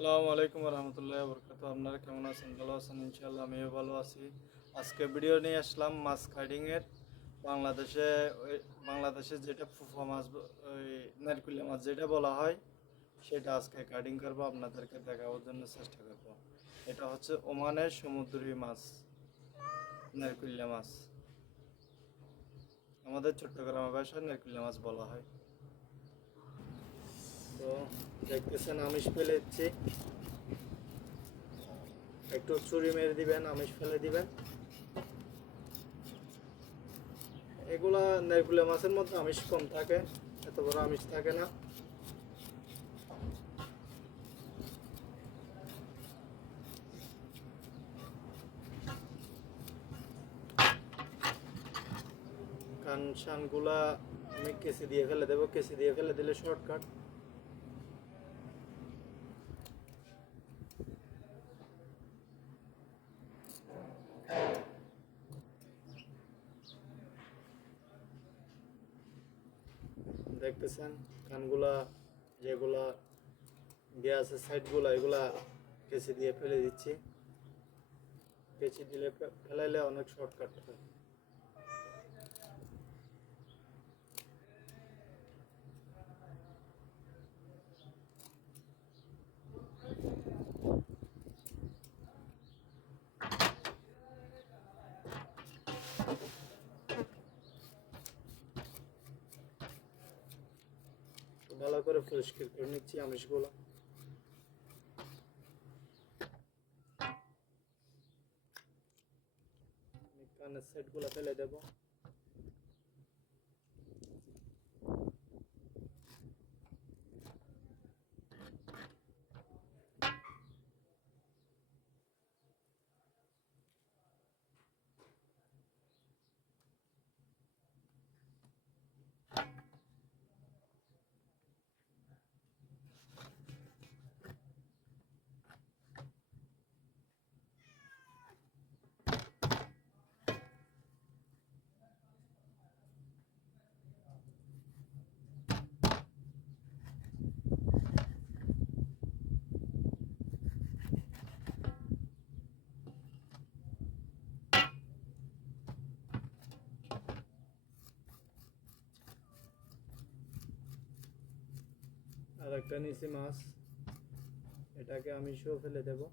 আসসালামু আলাইকুম রহমতুল্লাহ বরকাত। আপনারা কেমন আছেন? ভালো আছেন? ইনশাল্লাহ আমিও ভালো আছি। আজকে ভিডিও নিয়ে আসলাম মাছ কাটিংয়ের। বাংলাদেশে বাংলাদেশে যেটা ফুফা মাছ, ওই নারকুলিয়া মাছ যেটা বলা হয়, সেটা আজকে কাটিং করবো, আপনাদেরকে দেখানোর জন্য চেষ্টা করব। এটা হচ্ছে ওমানের সমুদ্রী মাছ, নারকুলিয়া মাছ। আমাদের চট্টগ্রামের ভাষায় নারকুলিয়া মাছ বলা হয়। তো দেখতেছেন আমিষ ফেলেছি, একটু ছুরি মেরে দিবেন, আমিষ ফেলে দিবেন। এগুলা নারকুলিয়া মাছের মধ্যে আমিষ কম থাকে, এত বড় আমিষ থাকে না। কান শানগুলা আমি কেসি দিয়ে ফেলে দেবো, কেসি দিয়ে ফেলে দিলে শর্টকাট। দেখতেছেন কানগুলা যেগুলা গ্যাসের সাইডগুলা, এগুলা কেসি দিয়ে ফেলে দিচ্ছি। কেচি দিলে ফেলাইলে অনেক শর্টকাট হয়। ভালো করে পরিষ্কার করে নিচ্ছি আমিষগুলো। কানের সাইডগুলো ফেলে দেবো। আর একটা নিচে মাছ, এটাকে আমিষও ফেলে দেবো।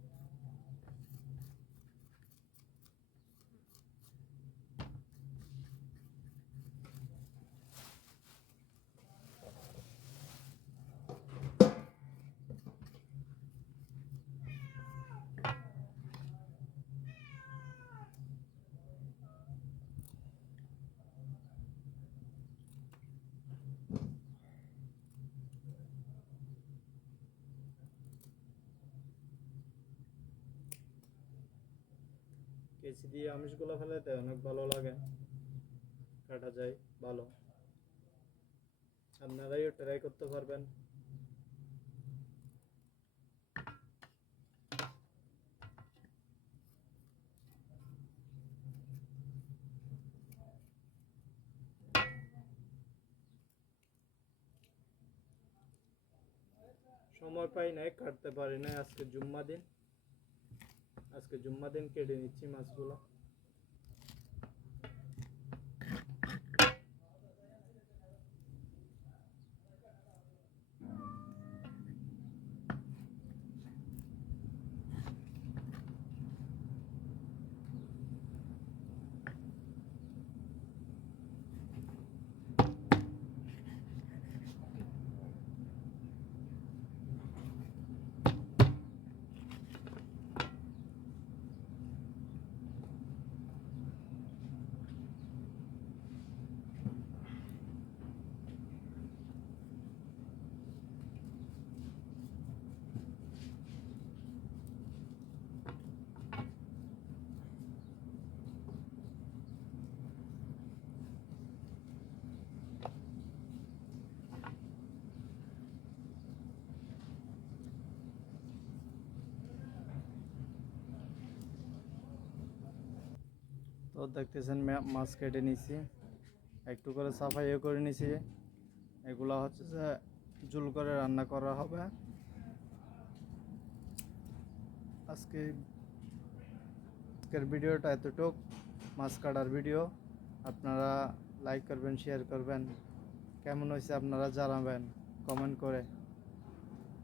কেচি দিয়ে আমিষগুলো ফেলাতে অনেক ভালো লাগে, কাটা যায় ভালো। আপনারাও ট্রাই করতে পারবেন। সময় পাই নাই, কাটতে পারি নাই। আজকে জুম্মা দিন, আজকে জুম্মা দিন কেটে নিচ্ছি মাছগুলো। তো দেখতেছেন মাছ কেটে নিছি, একটু করে সাফাইও করে নিছি। এগুলা হচ্ছে যে ঝোল করে রান্না করা হবে। আজকের ভিডিওটা এতটুক, মাছ কাটার ভিডিও। আপনারা লাইক করবেন, শেয়ার করবেন, কেমন হয়েছে আপনারা জানাবেন কমেন্ট করে।